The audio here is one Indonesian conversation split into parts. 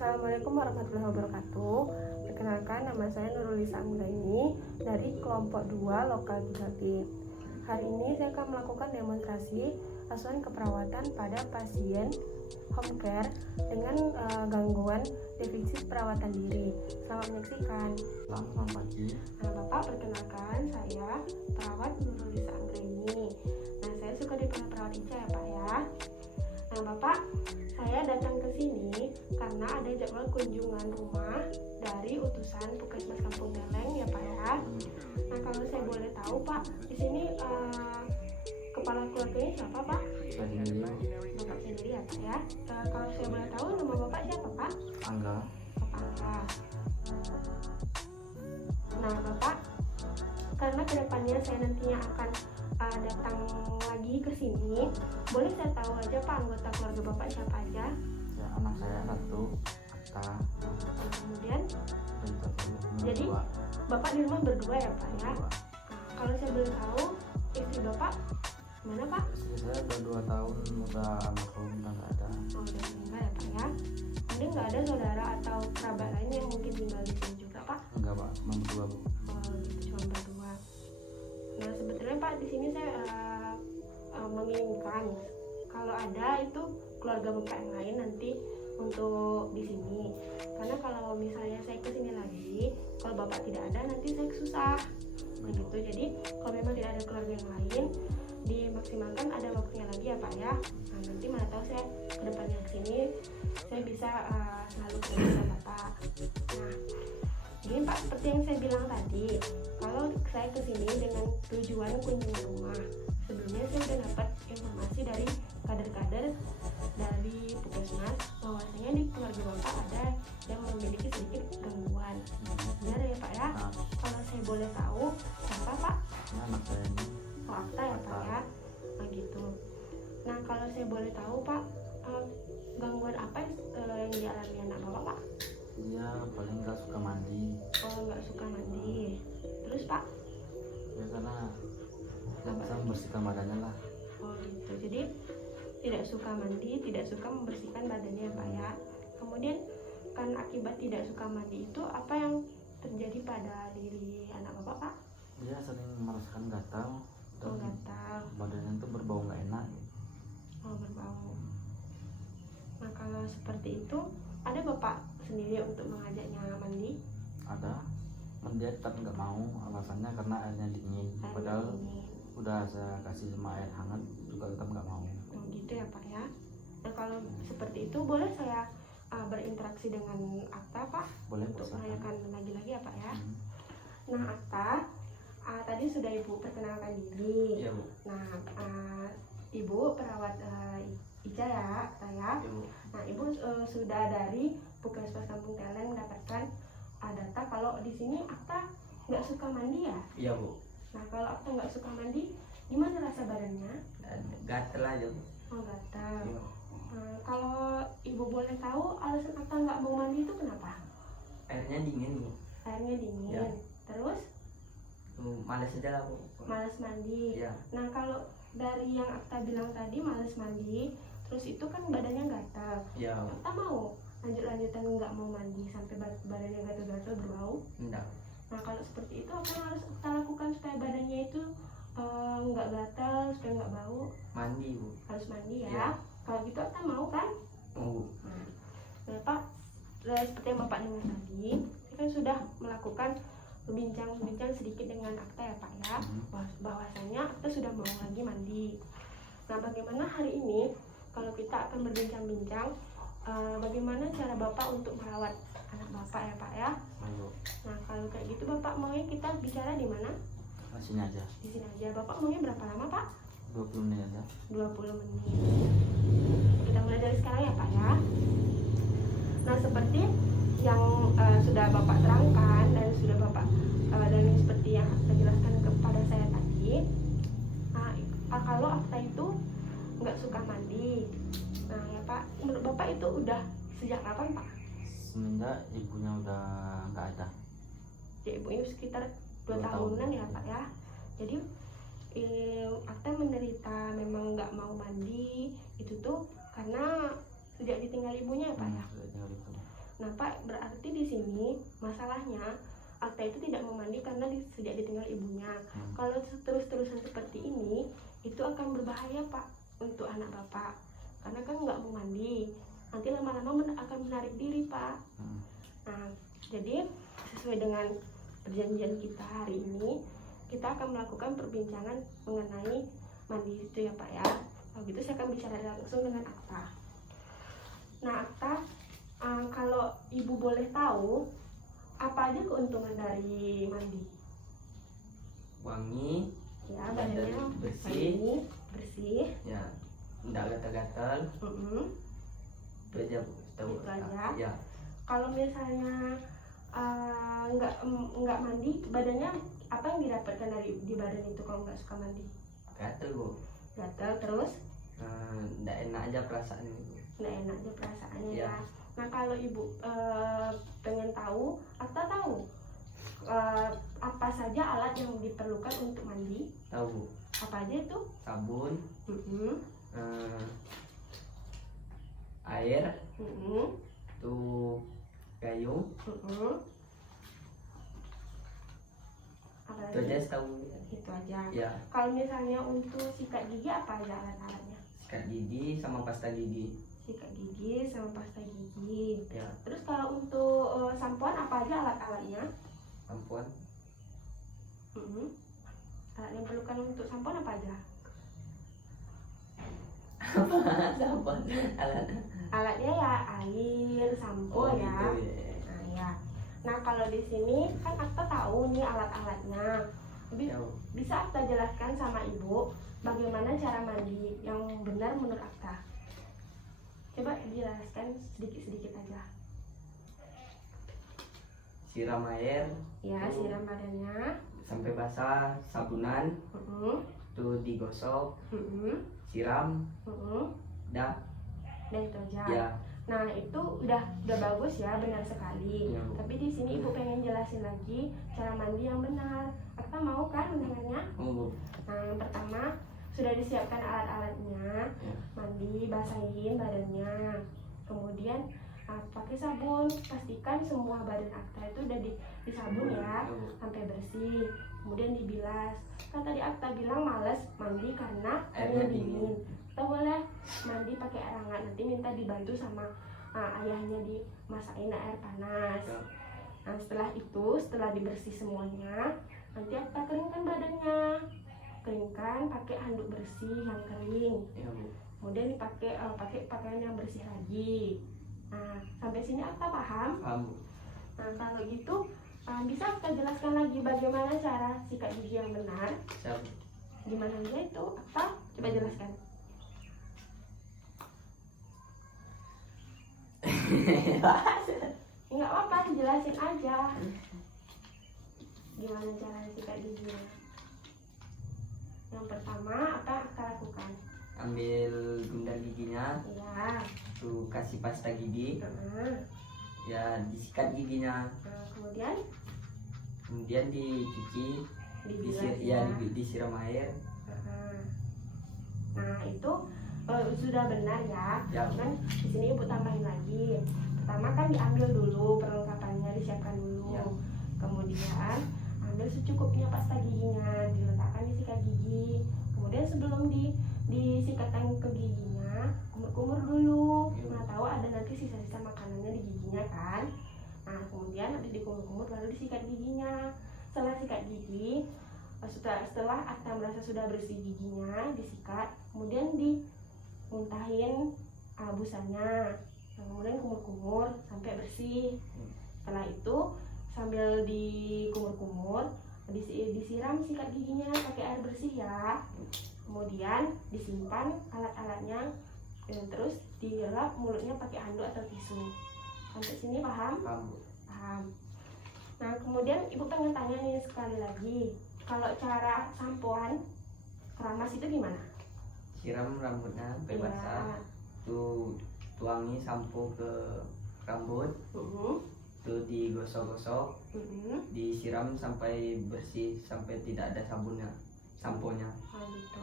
Assalamualaikum warahmatullahi wabarakatuh. Perkenalkan, nama saya Nurulisa Anggraini dari kelompok 2 lokal 3B. Hari ini saya akan melakukan demonstrasi asuhan keperawatan pada pasien home care dengan gangguan defisit perawatan diri. Selamat menyaksikan. Selamat pagi. Bapak, perkenalkan, saya perawat Nurulisa Anggraini. Saya suka dipanggil perawat Ica ya Pak ya. Bapak, saya datang ke sini karena ada jadwal kunjungan rumah dari utusan Puskesmas Kampung Teleng ya Pak ya. Kalau saya boleh tahu Pak, di sini kepala keluarganya siapa Pak? Bapak sendiri ya Pak ya. Kalau saya boleh tahu nama Bapak siapa Pak? Angga. Angga. Bapak, karena kedepannya saya nantinya akan datang lagi ke sini, boleh saya tahu aja Pak anggota keluarga Bapak siapa aja? Ya, anak saya satu, Atta. Kemudian, jadi Bapak di rumah berdua ya Pak ya? Kalau saya boleh tahu, istri Bapak mana Pak? Istri saya udah 2 tahun, udah almarhum, udah nggak ada. Oh, udah meninggal ya Pak ya? Kemudian nggak ada saudara atau kerabat lain yang mungkin tinggal di sini juga Pak? Enggak Pak, cuma berdua Bu. Oh gitu, cuma berdua. Sebetulnya Pak di sini saya menginginkan kalau ada itu keluarga Bapak yang lain nanti untuk di sini. Karena kalau misalnya saya ke sini lagi, kalau Bapak tidak ada nanti saya susah. Begitu. Jadi kalau memang tidak ada keluarga yang lain, dimaksimalkan ada waktunya lagi ya Pak ya. Nanti mana tahu saya ke depannya ke sini saya bisa selalu ketemu sama Bapak. Ini Pak, seperti yang saya bilang tadi, kalau saya kesini dengan tujuan kunjungan rumah, sebelumnya saya sudah dapat informasi dari kader-kader dari Puskesmas bahwasanya di keluarga Bapak ada yang memiliki sedikit gangguan. Benar ya Pak ya? Kalau saya boleh tahu, siapa Pak? Ini anak saya ini. Oh, Atta ya Pak ya? Gitu. Kalau saya boleh tahu Pak, gangguan apa yang dialami anak Bapak Pak? Dia paling nggak suka mandi. Oh, nggak suka mandi. Terus Pak? Ya karena nggak bisa membersihkan badannya lah. Oh gitu. Jadi tidak suka mandi, tidak suka membersihkan badannya ya Pak ya. Kemudian kan akibat tidak suka mandi itu apa yang terjadi pada diri anak Bapak Pak? Dia sering merasakan gatal. Oh, gatal. Badannya tuh berbau nggak enak. Oh, berbau. Kalau seperti itu, ada Bapak sendiri untuk mengajaknya mandi? Ada. Dia tetap nggak mau, alasannya karena airnya dingin. Padahal udah saya kasih sama air hangat juga tetap nggak mau. Oh gitu ya Pak ya. Kalau seperti itu boleh saya berinteraksi dengan Atta Pak? Boleh, untuk menanyakan lagi ya Pak ya. Atta, tadi sudah Ibu perkenalkan diri. Iya Bu. Ibu perawat Ica ya, saya. Iya Bu. Ibu sudah dari Puskesmas Kampung Teleng mendapatkan data kalau di sini Atta nggak suka mandi ya? Iya Bu. Kalau Atta nggak suka mandi, gimana rasa badannya? Gatel aja Bu. Oh, gatal. Iya. Kalau Ibu boleh tahu alasan Atta nggak mau mandi itu kenapa? Airnya dingin Bu. Airnya dingin. Ya. Terus Males aja lah Bu. malas mandi. Iya. Kalau dari yang Atta bilang tadi malas mandi, terus itu kan badannya gatal. Iya. Atta mau lanjutan nggak mau mandi sampai badannya gatal-gatal berbau? Enggak. Kalau seperti itu apa yang harus Atta lakukan supaya badannya itu nggak gatal, supaya nggak bau? Mandi Bu. Harus mandi ya. Iya. Kalau gitu Atta mau kan? Mau Bu. Pak, seperti yang Bapak dengar tadi, kita kan sudah melakukan berbincang sedikit dengan Atta ya Pak ya, bahwasanya Atta sudah mau lagi mandi. Bagaimana hari ini kalau kita akan berbincang-bincang bagaimana cara Bapak untuk merawat anak Bapak ya Pak ya. Ayo. Kalau kayak gitu Bapak maunya kita bicara di mana? Di sini aja. Di sini aja. Bapak maunya berapa lama Pak? 20 menit aja. 20 menit. Kita mulai dari sekarang ya Pak ya. Seperti yang sudah Bapak terangkan dan sudah Bapak dan seperti yang Atta jelaskan kepada saya tadi, kalau Atta itu nggak suka mandi, ya Pak, menurut Bapak itu udah sejak kapan Pak? Semenjak ibunya udah nggak ada. Ya, ibunya sekitar 2 2 tahunan tahun. ya Pak ya. Jadi Atta menderita memang nggak mau mandi itu tuh karena sejak ditinggal ibunya ya Pak ya. Nah Pak, berarti di sini masalahnya Akta itu tidak mau mandi karena sejak ditinggal ibunya. Kalau terus-terusan seperti ini, itu akan berbahaya Pak untuk anak Bapak, karena kan nggak mau mandi, nanti lama-lama akan menarik diri Pak. Nah, jadi sesuai dengan perjanjian kita hari ini, kita akan melakukan perbincangan mengenai mandi itu ya Pak ya. Kalau gitu saya akan bicara langsung dengan Akta. Nah Akta, kalau Ibu boleh tahu, apa aja keuntungan dari mandi? Wangi, Ya, badan badannya bersih, bersih. ya nggak gatal-gatal. Itu aja Bu, tahu. Itu aja. Ya, Kalau misalnya nggak mandi, badannya apa yang didapatkan di badan itu kalau nggak suka mandi? gatal Bu. Gatal terus, Nggak enak aja perasaannya Bu. nggak enak aja perasaannya Iya. ya. Nah kalau Ibu pengen tahu, Akta tahu apa saja alat yang diperlukan untuk mandi? Tahu Bu. Apa aja itu? Sabun, Mm-mm. air, Mm-mm. tuh gayung. Mm-mm. Apa Itu aja lagi? tahu. Itu aja. Ya, Kalau misalnya untuk sikat gigi, apa aja alat-alatnya? sikat gigi sama pasta gigi. Sikat gigi sama pasta gigi. Ya, Terus kalau untuk sampoan, apa aja alat-alatnya? sampoan. Alat yang perlukan untuk sampoan apa aja? Sampoan alat. Alatnya ya air, sampo ya. Gitu ya. Nah ya. Nah kalau di sini kan Akta tahu nih alat-alatnya. Ya, Bu. Bisa Akta jelaskan sama Ibu bagaimana cara mandi yang benar menurut Akta? Coba jelaskan sedikit-sedikit aja. Siram air Ya, Oh. siram badannya. sampai basah, sabunan, Mm-mm. tuh digosok, Mm-mm. siram, Mm-mm. dah. Dan itu aja. Ya, Nah itu udah bagus ya, benar sekali. Iya, Bu. Tapi di sini Ibu pengen jelasin lagi cara mandi yang benar. Akta mau kan undangannya? Bu. Nah yang pertama, sudah disiapkan alat-alatnya. Ya. Mandi, basahin badannya. Kemudian pakai sabun. Pastikan semua badan Akta itu udah disabun ya, Bu. sampai bersih. Kemudian dibilas. Kan tadi Akta bilang males mandi karena Airnya airnya dingin. Kita boleh mandi pakai air hangat, nanti minta dibantu sama ayahnya dimasakin air panas. Ya. Nah setelah itu, setelah dibersih semuanya, nanti Akta keringkan badannya. Keringkan pakai handuk bersih yang kering. Ya, Bu. Kemudian dipakai pakai pakaian yang bersih lagi. Nah sampai sini Akta paham? Paham, Bu. Nah kalau gitu bisa Akta jelaskan lagi bagaimana cara sikat gigi yang benar? Siap. Gimana aja itu Akta? Coba jelaskan. Nggak apa-apa, jelasin aja. Gimana cara sikat giginya? Yang pertama apa yang Akta lakukan? Ambil gunda giginya, Ya, tuh kasih pasta gigi, ya disikat giginya, kemudian kemudian dicuci, dibilas disiram air. Nah itu sudah benar ya. Ya. Kan di sini Ibu tambahin lagi. Pertama kan diambil dulu perlengkapannya, disiapkan dulu. Ya. Kemudian ambil secukupnya pasta giginya, diletakkan di sikat gigi. Kemudian sebelum disikatkan ke giginya, kumur-kumur dulu. Ya. Nah tahu ada nanti sisa-sisa makanannya di giginya kan. Nah kemudian habis dikumur-kumur lalu disikat giginya. Setelah sikat gigi, setelah Akta merasa sudah bersih giginya, disikat, kemudian dimuntahin busanya. Nah, kemudian kumur-kumur sampai bersih. Setelah itu sambil dikumur-kumur, disiram sikat giginya pakai air bersih ya. Kemudian disimpan alat-alatnya, terus dilap mulutnya pakai handuk atau tisu. Sampai sini paham? Paham, Bu. Paham. Nah kemudian Ibu pengen tanya nih sekali lagi, kalau cara sampoan keramas itu gimana? Siram rambutnya sampai Iya. basah, tuh tuangi sampo ke rambut, tuh digosok-gosok, disiram sampai bersih, sampai tidak ada sabunnya, samponya. Oh gitu.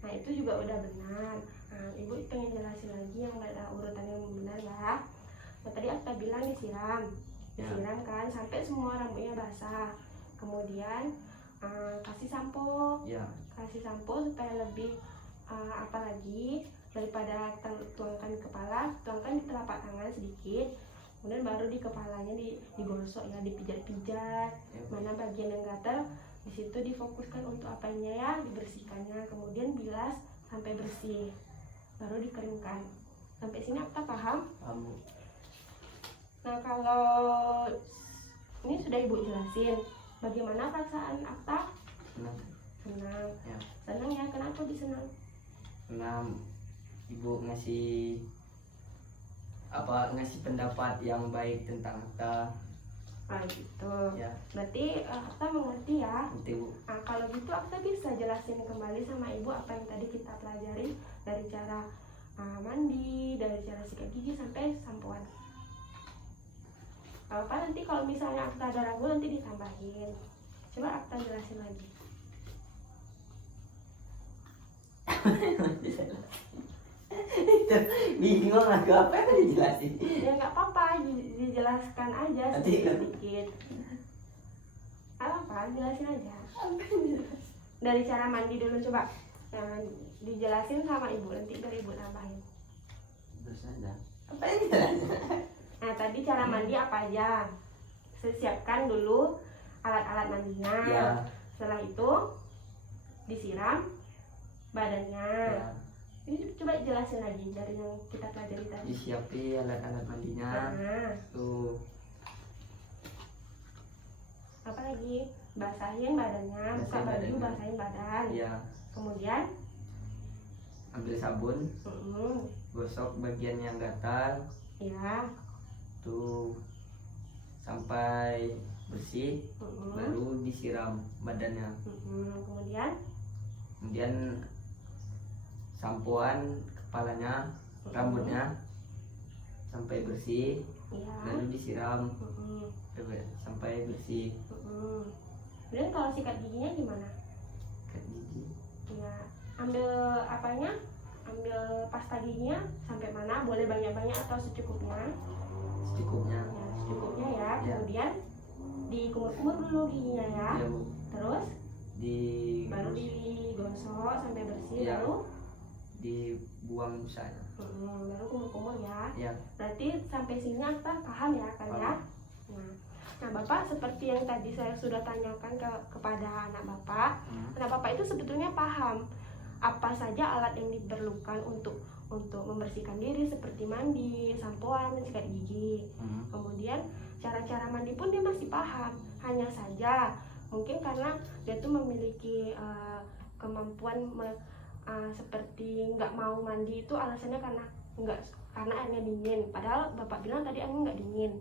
Nah itu juga udah benar. Nah Ibu pengen jelasin lagi yang ada urutan yang benar ya. Nah, akta bilang disiram, Ya. disiram kan sampai semua rambutnya basah. Kemudian kasih sampo, Ya. kasih sampo supaya lebih apalagi daripada tuangkan di kepala, tuangkan di telapak tangan sedikit. Kemudian baru di kepalanya digosok ya, dipijat-pijat. Ya. Mana bagian yang gatal, di situ difokuskan untuk apanya ya, dibersihkannya. Kemudian bilas sampai bersih, baru dikeringkan. Sampai sini Akta paham? Paham, Bu. Nah kalau ini sudah Ibu jelasin, bagaimana perasaan Akta? Senang. Senang. Ya. Senang ya, kenapa disenang? Karena Ibu ngasih pendapat yang baik tentang Akta. Gitu. Ya. Berarti Akta mengerti ya. Nanti, Bu. Nah kalau gitu Akta bisa jelasin kembali sama Ibu apa yang tadi kita pelajari dari cara mandi, dari cara sikat gigi sampai sampoan. Apa nanti kalau misalnya Akta ada ragu nanti ditambahin. Coba Akta jelasin lagi. Itu bingung aku apa yang dijelasin. Ya nggak apa-apa, dijelaskan aja Nanti- sedikit-sedikit. Apa? Jelasin aja. Dari cara mandi dulu coba. Nah, dijelasin sama Ibu, nanti biar Ibu tambahin. Terus aja. Apa yang dijelasin? Nah tadi cara mandi apa aja? Siapkan dulu alat-alat mandinya. Ya. Setelah itu disiram badannya. Ya. Ini coba jelasin lagi dari yang kita pelajari tadi. Disiapin alat-alat mandinya. Nah, Tuh. apa lagi? Basahin badannya, buka Basahin baju, badannya. basahin badan. Ya. Kemudian, Ambil sabun, mm, gosok bagian yang gatal. ya, Tuh. Sampai bersih. Baru disiram badannya. Kemudian sampoan kepalanya, rambutnya sampai bersih. ya, Lalu disiram sampai bersih. Kemudian kalau sikat giginya gimana? Sikat gigi. Ya, ambil apanya? Ambil pasta giginya sampai mana? Boleh banyak-banyak atau secukupnya? Secukupnya. Ya, secukupnya ya. Ya. Kemudian dikumur-kumur dulu giginya ya. Ya, Bu. Terus Di baru digosok sampai bersih, Ya. baru dibuang busanya. baru kumur-kumur ya. Ya. Berarti sampai sini Akta paham ya kan ya? Nah Bapak seperti yang tadi saya sudah tanyakan kepada anak Bapak, anak Bapak itu sebetulnya paham apa saja alat yang diperlukan untuk membersihkan diri seperti mandi, sampoan, dan sikat gigi. Kemudian cara-cara mandi pun dia masih paham. Hanya saja mungkin karena dia tuh memiliki kemampuan seperti nggak mau mandi itu alasannya karena airnya dingin. Padahal Bapak bilang tadi airnya nggak dingin.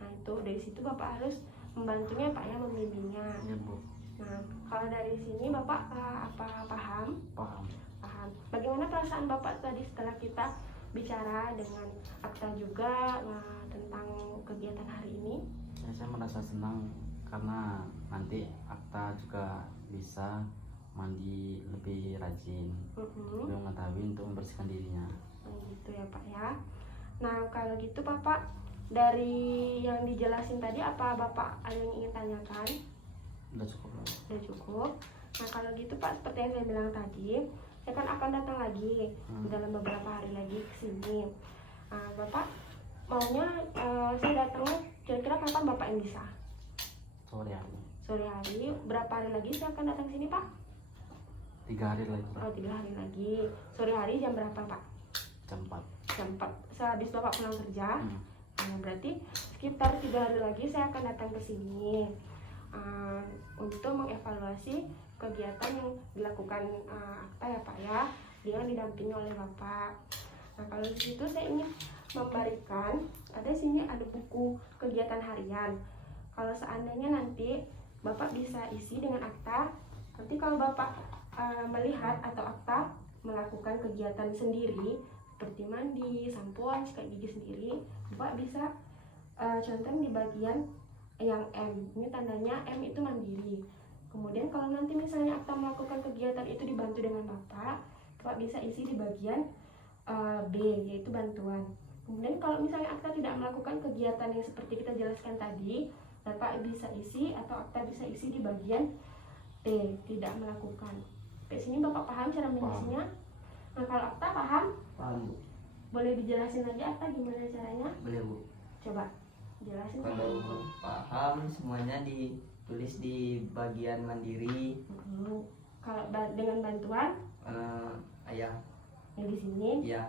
Nah itu dari situ Bapak harus membantunya Pak ya, membimbingnya. Ya, Bu. Nah kalau dari sini Bapak apa paham? Paham. Paham. Bagaimana perasaan Bapak tadi setelah kita bicara dengan Akta juga tentang kegiatan hari ini? Ya, saya merasa senang karena nanti Akta juga bisa mandi lebih rajin, lebih mengetahui untuk membersihkan dirinya. Gitu ya Pak ya. Nah kalau gitu Bapak, dari yang dijelasin tadi apa Bapak ada yang ingin tanyakan? Udah cukup, Bu. Udah cukup. Nah kalau gitu Pak, seperti yang saya bilang tadi, saya kan akan datang lagi dalam beberapa hari lagi ke sini. Bapak maunya saya datangnya kira-kira kapan Bapak yang bisa? Sore hari. Sore hari. Berapa hari lagi saya akan datang sini Pak? 3 hari lagi, Pak. Oh 3 hari lagi. Sore hari jam berapa Pak? Jam 4. Jam 4. Sehabis Bapak pulang kerja. Nah, berarti sekitar 3 hari lagi saya akan datang ke sini untuk mengevaluasi kegiatan yang dilakukan Akta ya Pak ya, dengan didampingi oleh Bapak. Nah kalau di situ saya ingin memberikan, sini ada buku kegiatan harian. Kalau seandainya nanti Bapak bisa isi dengan Akta, nanti kalau Bapak melihat atau Akta melakukan kegiatan sendiri seperti mandi, sampoan, sikat gigi sendiri, Bapak bisa contoh di bagian yang M. Ini tandanya M itu mandiri. Kemudian kalau nanti misalnya Akta melakukan kegiatan itu dibantu dengan Bapak bisa isi di bagian B, yaitu bantuan. Kemudian kalau misalnya akta tidak melakukan kegiatan yang seperti kita jelaskan tadi, Bapak bisa isi atau akta bisa isi di bagian T, tidak melakukan. Sampai sini Bapak paham cara mengisinya? Nah, kalau akta paham? Paham Bu? Boleh dijelasin lagi akta gimana caranya? Boleh Bu. Coba jelasin. Kalau paham semuanya ditulis di bagian mandiri. Kalau dengan bantuan Ayah yang di sini. ya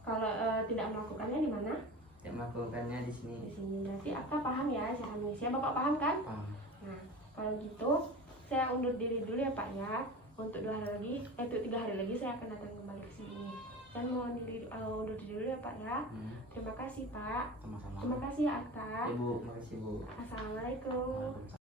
Kalau tidak melakukannya di mana? yang melakukannya di sini. Di sini. Berarti akta paham ya cara mengisinya. Bapak paham kan? Paham. Nah, kalau gitu saya undur diri dulu ya Pak ya. Untuk 2 hari lagi, untuk 3 hari lagi saya akan datang kembali ke sini. Dan mau undur diri dulu ya Pak ya. Terima kasih Pak. Sama-sama. Terima kasih ya Akta. Ya Bu, makasih Bu. Assalamualaikum. Waalaikumsalam.